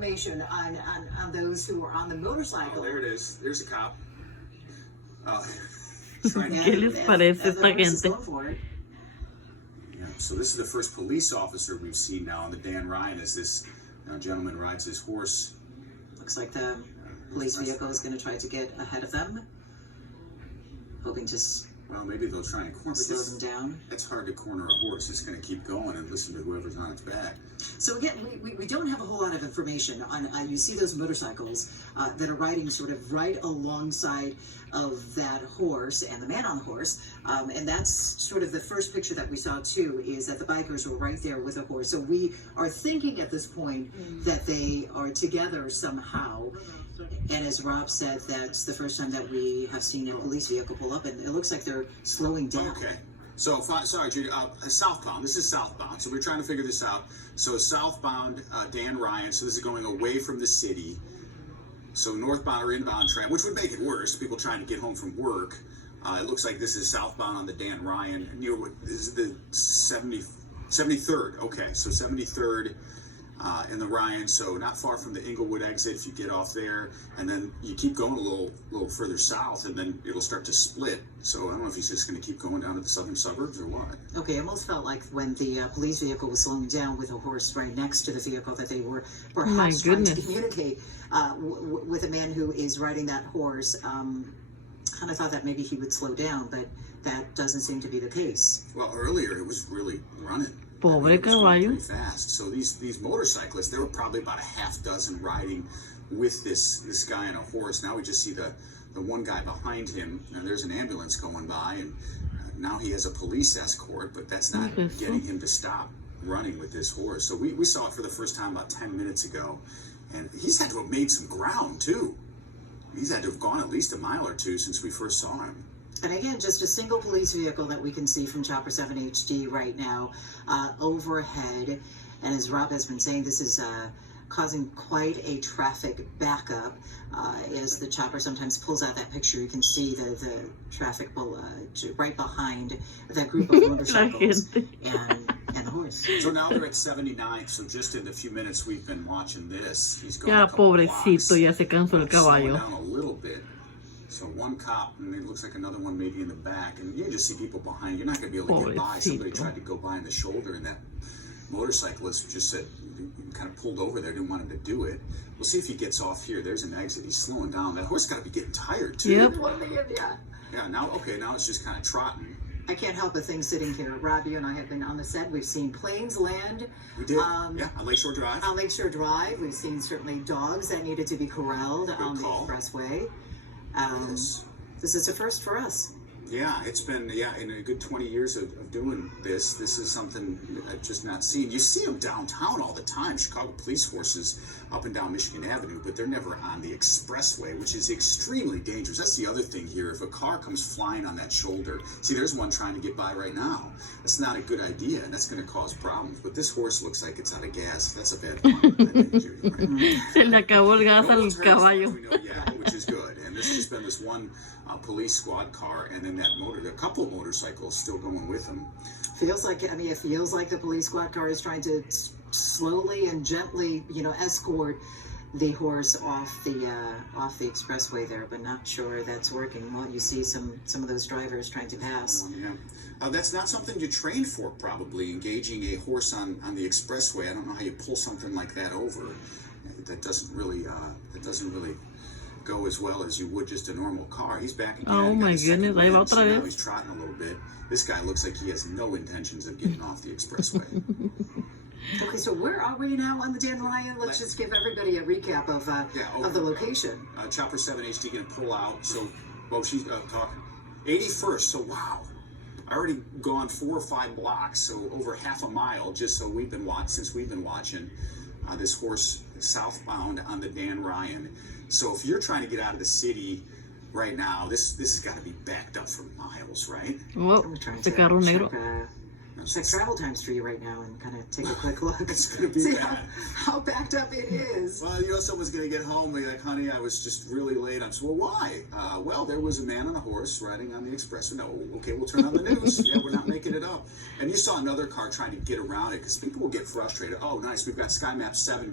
information on those who are on the motorcycle. Oh, there it is. There's a cop. ¿Qué les parece esta gente? Yeah, so this is the first police officer we've seen now on the Dan Ryan as this gentleman rides his horse. Looks like the police vehicle is going to try to get ahead of them, hoping to well, maybe they'll try and corner slow them down. It's hard to corner a horse. It's going to keep going and listen to whoever's on its back. So again, we don't have a whole lot of information on. You see those motorcycles that are riding sort of right alongside of that horse and the man on the horse, and that's sort of the first picture that we saw too. Is that the bikers were right there with a horse. So we are thinking at this point that they are together somehow. And as Rob said, that's the first time that we have seen a police vehicle pull up, and it looks like they're slowing down. Okay. So, sorry, Judy, southbound. This is southbound. So we're trying to figure this out. So southbound, Dan Ryan. So this is going away from the city. So northbound or inbound traffic, which would make it worse. People trying to get home from work. It looks like this is southbound on the Dan Ryan. Near what is the 73rd? Okay, so 73rd. In the Ryan, so not far from the Inglewood exit if you get off there, and then you keep going a little further south, and then it'll start to split. So I don't know if he's just going to keep going down to the southern suburbs or what. Okay, it almost felt like when the police vehicle was slowing down with a horse right next to the vehicle that they were perhaps trying to communicate with a man who is riding that horse. Kind of thought that maybe he would slow down, but that doesn't seem to be the case. Well, earlier it was really running. Pobre caballo. Pretty fast. So these motorcyclists, there were probably about a half dozen riding with this guy on a horse. Now we just see the one guy behind him, and there's an ambulance going by, and now he has a police escort, but that's not getting him to stop running with this horse. So we saw it for the first time about 10 minutes ago, and he's had to have made some ground too. He's had to have gone at least a mile or two since we first saw him. And again, just a single police vehicle that we can see from Chopper 7 HD right now overhead. And as Rob has been saying, this is causing quite a traffic backup. As the chopper sometimes pulls out that picture, you can see the traffic right behind that group of motorcycles and the horse. So now they're at 79. So just in the few minutes we've been watching this, he's gone Ya, a couple pobrecito, ya se cansó el slowing caballo. down a little bit. So one cop, and it looks like another one maybe in the back, and you can just see people behind. You're not going to be able to get by. Somebody tried to go by in the shoulder, and that motorcyclist just said, kind of pulled over there, didn't want him to do it. We'll see if he gets off here. There's an exit. He's slowing down. That horse got to be getting tired too. Yep. Yeah. Now it's just kind of trotting. I can't help but think sitting here, Rob, you and I have been on the set. We've seen planes land. We did. On Lakeshore Drive. On Lakeshore Drive, we've seen certainly dogs that needed to be corralled on the expressway. Yes. This is a first for us. Yeah, it's been, in a good 20 years of doing this is something I've just not seen. You see them downtown all the time, Chicago police horses up and down Michigan Avenue, but they're never on the expressway, which is extremely dangerous. That's the other thing here. If a car comes flying on that shoulder, see, there's one trying to get by right now. That's not a good idea, and that's going to cause problems. But this horse looks like it's out of gas. That's a bad one. Se le acabó el gas al caballo. Which is good. And this has been this one police squad car, and then a couple of motorcycles still going with them. Feels like, it feels like the police squad car is trying to slowly and gently, escort the horse off the expressway there, but not sure that's working. Well, you see some of those drivers trying to pass. That's not something you train for, probably, engaging a horse on the expressway. I don't know how you pull something like that over. That doesn't really go as well as you would just a normal car. He's back again. Oh my goodness, ahí va otra now vez. He's trotting a little bit. This guy looks like he has no intentions of getting off the expressway. Okay, so where are we now on the Dan Ryan? Let's just give everybody a recap of the location. Chopper 7 HD going to pull out. So, she's talking 81st. So, wow. I already gone 4 or 5 blocks, so over half a mile, just so since we've been watching this horse southbound on the Dan Ryan. So if you're trying to get out of the city right now, this has got to be backed up for miles, right? Oh, ese carro negro. Check travel times for you right now and kind of take a quick look. It's going to be see how backed up it is. Well, someone's going to get home and be like, honey, I was just really late. I'm so, well, why? Well, there was a man on a horse riding on the expressway. No, okay, we'll turn on the news. We're not making it up. And you saw another car trying to get around it because people will get frustrated. Oh, nice, we've got SkyMap 7